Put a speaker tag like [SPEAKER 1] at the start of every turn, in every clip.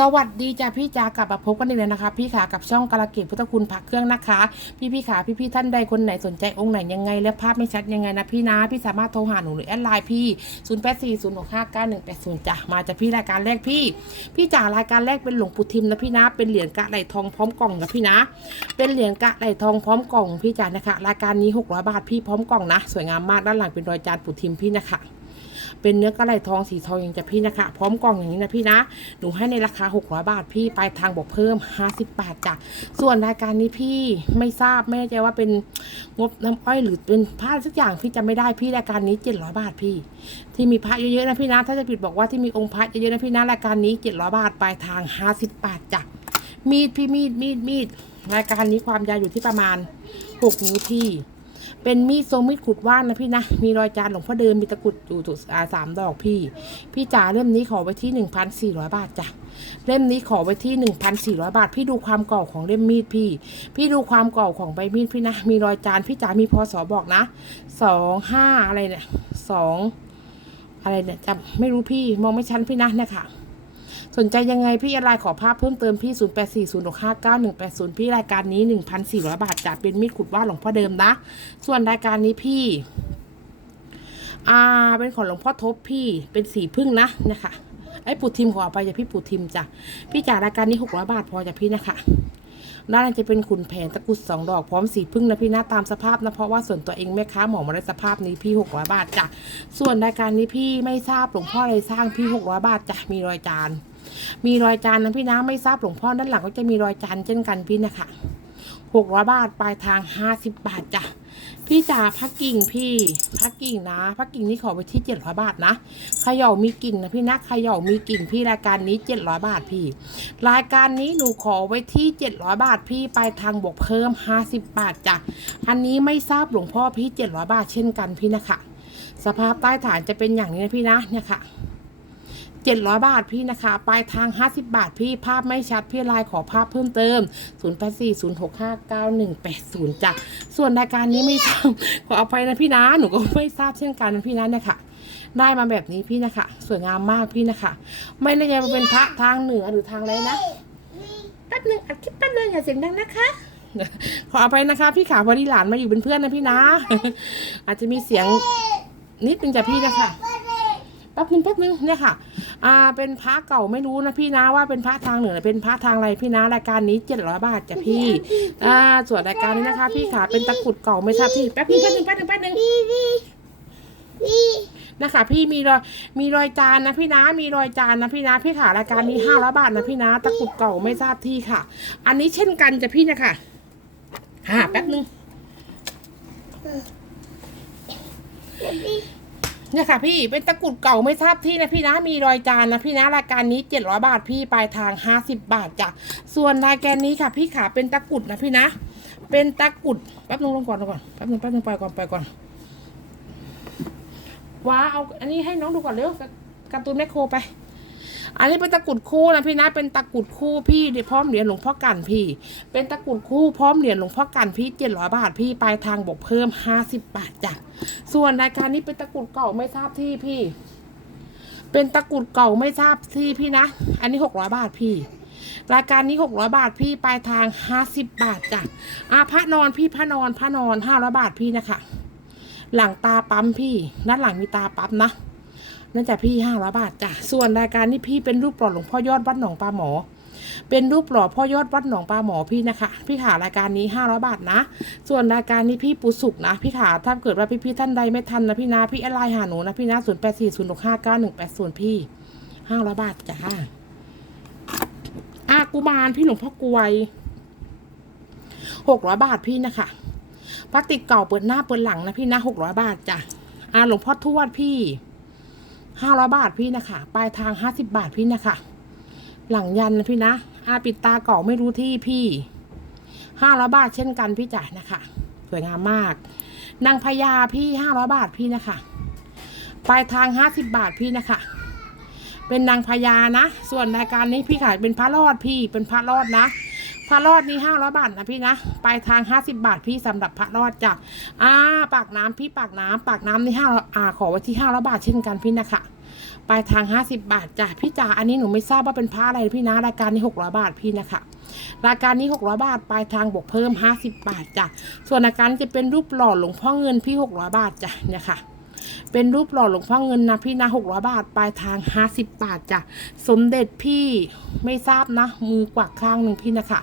[SPEAKER 1] สวัสดีจ้ะพี่จ๋ากลับมาพบกันอีกแล้วนะคะ พี่ขากับช่องกาลเกตพุทธคุณพักเครื่องนะคะ พี่พี่ขาพี่พี่ท่านใดคนไหนสนใจองค์ไหนยังไง และภาพไม่ชัดยังไงนะพี่นะพี่สามารถโทรหาหนูหรือแอดไลน์พี่ 0 8 4 0 6 5 9 1 8 0จ้ะมาจากพี่รายการแรกพี่ พี่จ๋ารายการแรกเป็นหลวงปู่ทิมนะพี่นะเป็นเหรียญกะไหลทองพร้อมกล่องนะพี่นะ เป็นเหรียญกะไหลทองพร้อมกล่องพี่จ๋านะคะ รายการนี้600บาทพี่พร้อมกล่องนะ สวยงามมากด้านหลังเป็นรอยจานปู่ทิมพี่นะคะ เป็นเนื้อกระไหลทองสีทองอย่างจะพี่นะคะ พร้อมกล่องอย่างนี้นะพี่นะ หนูให้ในราคา 600 บาทพี่ปลายทางบอกเพิ่ม 50 บาทจ้ะ ส่วนรายการนี้พี่ไม่ทราบไม่แน่ใจว่าเป็นงบน้ำอ้อยหรือเป็นผ้าสักอย่างพี่จะไม่ได้พี่รายการนี้700บาทพี่ ที่มีพระเยอะๆนะพี่นะ ถ้าจะผิดบอกว่าที่มีองค์พระเยอะๆนะพี่นะรายการนี้700บาทปลายทาง 50 บาทจ้ะ มีดพี่มีดมีดมีดรายการนี้ความยาวอยู่ที่ประมาณ6นิ้วพี่ เป็นมีดทรงมีดขุดว่านนะพี่นะ มีรอยจานหลวงพ่อเดิมมีตะกุดอยู่ถูกสามดอกพี่ พี่จ๋าเล่มนี้ขอไว้ที่หนึ่งพันสี่ร้อยบาทจ้ะ เล่มนี้ขอไว้ที่หนึ่งพันสี่ร้อยบาท พี่ดูความเก่าของเล่มมีดพี่ พี่ดูความเก่าของใบมีดพี่นะ มีรอยจานพี่จ๋ามีพศบอกนะสองห้าอะไรเนี่ยสองอะไรเนี่ยจำไม่รู้พี่มองไม่ชันพี่นะเนี่ยค่ะ สนใจยังไงพี่อะไรขอภาพเพิ่มเติมพี่ 0 8 4 0 6 5 9 1 8 0 พี่รายการนี้ 1,400 บาทจะเป็นมีดขุดว่าหลวงพ่อเดิมนะ ส่วนรายการนี้พี่ อ่า เป็นของหลวงพ่อทบพี่ เป็นสีพึ่งนะนะคะ ไอ้ปูทิมขอเอาไปจะพี่ปูทิมจ้ะ พี่จ่ายรายการนี้ 600 บาทพอจะพี่นะคะด้านจะเป็นขุนแผนตะกุดสองดอกพร้อมสีพึ่งนะพี่นะตามสภาพนะเพราะว่าส่วนตัวเองแม่ค้าหมอมาได้สภาพนี้พี่600บาทจ้ะส่วนรายการนี้พี่ไม่ทราบหลวงพ่ออะไรสร้างพี่600บาทจ้ะมีรอยจาน มีรอยจานนะพี่นะไม่ทราบหลวงพ่อด้านหลังก็จะมีรอยจานเช่นกันพี่นะคะหกร้อยบาทปลายทางห้าสิบบาทจ้ะพี่จ๋าพักกิ่งพี่พักกิ่งนะพักกิ่งนี่ขอไปที่เจ็ดร้อยบาทนะขย่ามีกิ่งนะพี่นะขย่ามีกิ่งพี่รายการนี้เจ็ดร้อยบาทพี่ รายการนี้หนูขอไว้ที่เจ็ดร้อยบาทพี่ปลายทางบวกเพิ่มห้าสิบบาทจ้ะอันนี้ไม่ทราบหลวงพ่อพี่เจ็ดร้อยบาทเช่นกันพี่นะคะสภาพใต้ฐานจะเป็นอย่างนี้นะพี่นะเนี่ยค่ะ เจ็ดร้อยบาทพี่นะคะ ปลายทางห้าสิบาทพี่ภาพไม่ชัดพี่ไลน์ขอภาพเพิ่มเติมศูนย์แปดสี่ศูนย์หกห้าเก้าหนึ่งแปดศูนย์จ้ะส่วนรายการนี้ไม่ทราบขออภัยนะพี่นะหนูก็ไม่ทราบเช่นกันนะพี่นะเนี่ยค่ะได้มาแบบนี้พี่นะคะ สวยงามมากพี่นะคะ ไม่แน่ใจว่าเป็นพระทางเหนือหรือทางอะไรนะแป๊บหนึงอัดคลิปแป๊บหนึงอย่าเสียงดังนะคะขออภัยนะคะ พี่ขาพอดีหลานมาอยู่เป็นเพื่อนนะพี่นะ อาจจะมีเสียงนิดนึงจ้ะพี่นะคะแป๊บนึงแป๊บนึงเนี่ยค่ะ อ่า เป็นพระเก่าไม่รู้นะพี่นะว่าเป็นพระทางเหนือหรือเป็นพระทางอะไรพี่นะรายการนี้เจ็ดร้อยบาทจ้ะพี่ อ่า ส่วนรายการนี้นะคะ พี่ขาเป็นตะกรุดเก่าไม่ทราบพี่แป๊บนึงแป๊บนึงแป๊บนึงแป๊บนึงนะคะ พี่มีรอยมีรอยจานนะพี่นะมีรอยจานนะพี่นะพี่ขารายการนี้ห้าร้อยบาทนะพี่นะตะกรุดเก่าไม่ทราบที่ค่ะ อันนี้เช่นกันจ้ะพี่นะคะค่ะแป๊บนึง เนี่ยค่ะพี่เป็นตะกรุดเก่าไม่ทราบที่นะพี่นะมีรอยจานนะพี่นะรายการนี้เจ็ดร้อยบาทพี่ปลายทางห้าสิบบาทจ้ะส่วนรายการนี้ค่ะ พี่ขาเป็นตะกรุดนะพี่นะ เป็นตะกรุดแป๊บนึงลงก่อนลงก่อนแป๊บนึงแป๊บนึงไปก่อนไปก่อนว้าเอาอันนี้ให้น้องดูก่อนเร็วการ์ตูนแมคโครไป อันนี้เป็นตะกรุดคู่นะพี่นะ เป็นตะกรุดคู่พี่เดี๋ยวพร้อมเหรียญหลวงพ่อกันพี่ เป็นตะกรุดคู่พร้อมเหรียญหลวงพ่อกันพี่เจ็ดร้อยบาทพี่ปลายทางบอกเพิ่มห้าสิบบาทจ้ะส่วนรายการนี้เป็นตะกรุดเก่าไม่ทราบที่พี่ เป็นตะกรุดเก่าไม่ทราบที่พี่นะ อันนี้หกร้อยบาทพี่รายการนี้หกร้อยบาทพี่ปลายทางห้าสิบบาทจ้ะอะพระนอนพี่พระนอนพระนอนห้าร้อยบาทพี่นะคะ หลังตาปั๊มพี่ ด้านหลังมีตาปั๊มนะ นั่นจะพี่ห้าร้อยบาทจ้ะส่วนรายการนี้พี่เป็นรูปปลอหลวงพ่อยอดวัดหนองปลาหมอ เป็นรูปหล่อพ่อยอดวัดหนองปลาหมอพี่นะคะ พี่ขารายการนี้ห้าร้อยบาทนะ ส่วนรายการนี้พี่ปูสุกนะ พี่ขาถ้าเกิดว่าพี่พี่ท่านใดไม่ทันนะพี่นะพี่อดไลน์หาหนูนะพี่นะศูนย์แปดสี่ศูนย์หกห้าเก้าหนึ่งแปดศูนย์พี่ห้าร้อยบาทจ้าอากุมารพี่หลวงพ่อกวยหกร้อยบาทพี่นะคะพลาสติกเก่าเปิดหน้าเปิดหลังนะพี่นะหกร้อยบาทจ้ะอาหลวงพ่อทวดพี่ ห้าร้อยบาทพี่นะคะ ปลายทางห้าสิบบาทพี่นะคะ หลังยันนะพี่นะ อาปิดตาเก่าไม่รู้ที่พี่ห้าร้อยบาทเช่นกันพี่จ๋านะคะ สวยงามมาก นางพญาพี่ห้าร้อยบาทพี่นะคะ ปลายทางห้าสิบบาทพี่นะคะ เป็นนางพญานะ ส่วนรายการนี้พี่ขายเป็นพระรอดพี่ เป็นพระรอดนะพระรอดนี่ห้าร้อยบาทนะพี่นะปลายทางห้าสิบบาทพี่สำหรับพระรอดจ้ะอ่าปากน้ำพี่ปากน้ำปากน้ำนี่ห้าอ่าขอไว้ที่ห้าร้อยบาทเช่นกันพี่นะคะ ปลายทาง 50 บาทจ้ะพี่จ๋าอันนี้หนูไม่ทราบว่าเป็นพระอะไรพี่นะรายการนี้ 600 บาทพี่นะคะรายการนี้ 600 บาทปลายทางบวกเพิ่ม 50 บาทจ้ะส่วนรายการจะเป็นรูปหล่อหลวงพ่อเงินพี่ 600 บาทจ้ะเนี่ยค่ะเป็นรูปหล่อหลวงพ่อเงินนะพี่นะ600บาทปลายทาง50บาทจ้ะสมเด็จพี่ไม่ทราบนะ มือกวักข้างหนึ่งพี่นะคะ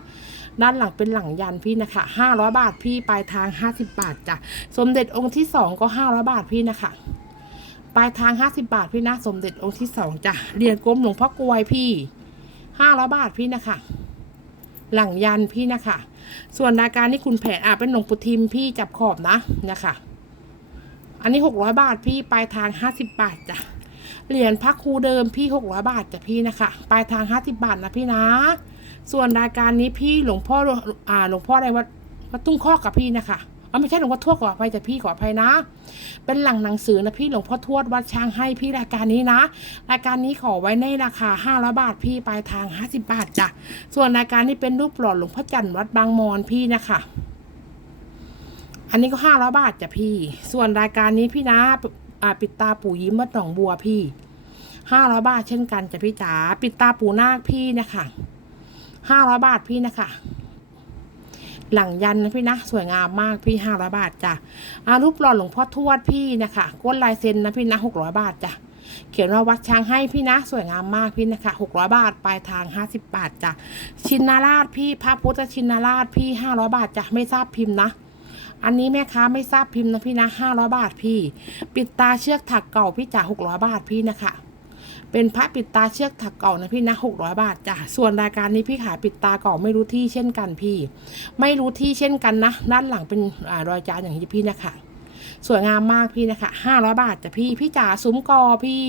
[SPEAKER 1] ด้านหลังเป็นหลังยันพี่นะคะ500บาทพี่ปลายทาง50บาทจ้ะสมเด็จองค์ที่2ก็500บาทพี่นะคะ ปลายทาง50บาทพี่นะ สมเด็จองค์ที่สองจ้ะเหรียญกลมหลวงพ่อกวยพี่500บาทพี่นะคะ หลังยันพี่นะคะ ส่วนรายการที่คุณแผนอะเป็นหลวงปู่ทิมพี่จับขอบนะนะคะ อันนี้600บาทพี่ปลายทาง50บาทจ้ะเหรียญพระครูเดิมพี่600บาทจ้ะพี่นะคะ ปลายทาง50บาทนะพี่นะ ส่วนรายการนี้พี่หลวงพ่ออ่าหลวงพ่ออะไรวัดวัดตุ้งข้อกับพี่นะคะ เอาไม่ใช่หลวงพ่อทวดขออภัยจ้ะพี่ขออภัยนะ เป็นหลังหนังสือนะพี่หลวงพ่อทวดวัดช้างให้พี่รายการนี้นะ รายการนี้ขอไว้ในราคา500บาทพี่ปลายทาง50บาทจ้ะส่วนรายการนี้เป็นรูปหล่อหลวงพ่อจันทร์วัดบางมอนพี่นะคะอันนี้ก็500บาทจ้ะพี่ ส่วนรายการนี้พี่นะอ่าปิดตาปู่ยิ้มวัดหนองบัวพี่500บาทเช่นกันจ้ะพี่จ๋าปิดตาปู่นาคพี่นะคะ500บาทพี่นะคะ หลังยันนะพี่นะ สวยงามมากพี่ห้าร้อยบาทจ้ะอารูปหล่อหลวงพ่อทวดพี่นะคะก้นลายเซ็นนะพี่นะหกร้อยบาทจ้ะเขียนว่าวัดช้างให้พี่นะ สวยงามมากพี่นะคะหกร้อยบาทปลายทางห้าสิบบาทจ้ะชินนาราชพี่พระพุทธชินนาราชพี่ห้าร้อยบาทจ้ะไม่ทราบพิมพ์นะอันนี้แม่ค้าไม่ทราบพิมพ์นะพี่นะห้าร้อยบาทพี่ ปิดตาเชือกถักเก่าพี่จ๋าหกร้อยบาทพี่นะคะ เป็นพระปิดตาเชือกถักเก่านะพี่นะหกร้อยบาทจ้ะส่วนรายการนี้พี่ขายปิดตาเก่าไม่รู้ที่เช่นกันพี่ ไม่รู้ที่เช่นกันนะ ด้านหลังเป็นอรอยจานอย่างนี้พี่นะคะสวยงามมากพี่นะคะห้าร้อยบาทจ้ะพี่ พี่จ๋าซุ้มกอพี่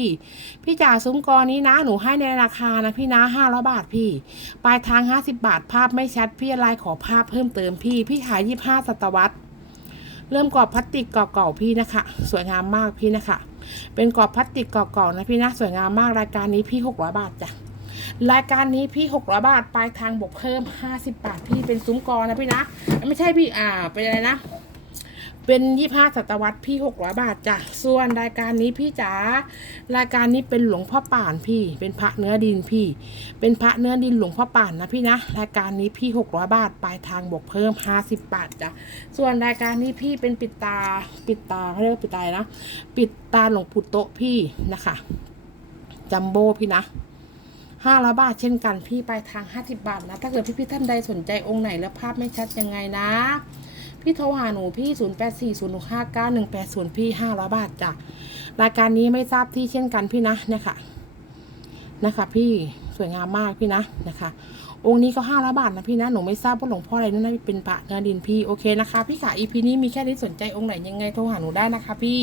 [SPEAKER 1] พี่จ๋าซุ้มกอนี้นะ หนูให้ในราคานะพี่นะห้าร้อยบาทพี่ ปลายทางห้าสิบาทภาพไม่ชัดพี่อะไรขอภาพเพิ่มเติมพี่ พี่ขายยี่ห้าศตวรรษ เริ่มกรอบพลาสติกเก่าๆพี่นะคะ สวยงามมากพี่นะคะ เป็นกรอบพลาสติกกรอบๆนะพี่นะสวยงามมากรายการนี้พี่หกร้อยบาทจ้ะรายการนี้พี่หกร้อยบาทปลายทางบวกเพิ่มห้าสิบาทพี่เป็นซุ้มกอนะพี่นะ ไม่ใช่พี่อ่าเป็นอะไรนะ เป็นยี่ห้าศตวรรษพี่หกร้อยบาทจ้ะส่วนรายการนี้พี่จ๋ารายการนี้เป็นหลวงพ่อป่านพี่ เป็นพระเนื้อดินพี่ เป็นพระเนื้อดินหลวงพ่อป่านนะพี่นะรายการนี้พี่หกร้อยบาทปลายทางบวกเพิ่มห้าสิบบาทจ้ะส่วนรายการนี้พี่เป็นปิดตาปิดตาเขาเรียกว่าปิดตานะปิดตาหลวงปู่โตพี่นะคะจัมโบ้พี่นะห้าร้อยบาทเช่นกันพี่ไปทางห้าสิบาทนะ ถ้าเกิดพี่พี่ๆท่านใดสนใจองค์ไหนแล้วภาพไม่ชัดยังไงนะ พี่โทรหาหนูพี่ 0 8 4 0 6 5 9 1 8 0 พี่ห้าร้อยบาทจ้ะ รายการนี้ไม่ทราบที่เช่นกันพี่นะเนี่ยค่ะ นะคะพี่สวยงามมากพี่นะนะคะ องค์นี้ก็ห้าร้อยบาทนะพี่นะ หนูไม่ทราบว่าหลวงพ่ออะไรนั่นนะเป็นพระเนื้อดินพี่ โอเคนะคะ พี่ค่ะอีพีนี้มีแค่นี้สนใจองค์ไหนยังไงโทรหาหนูได้นะคะพี่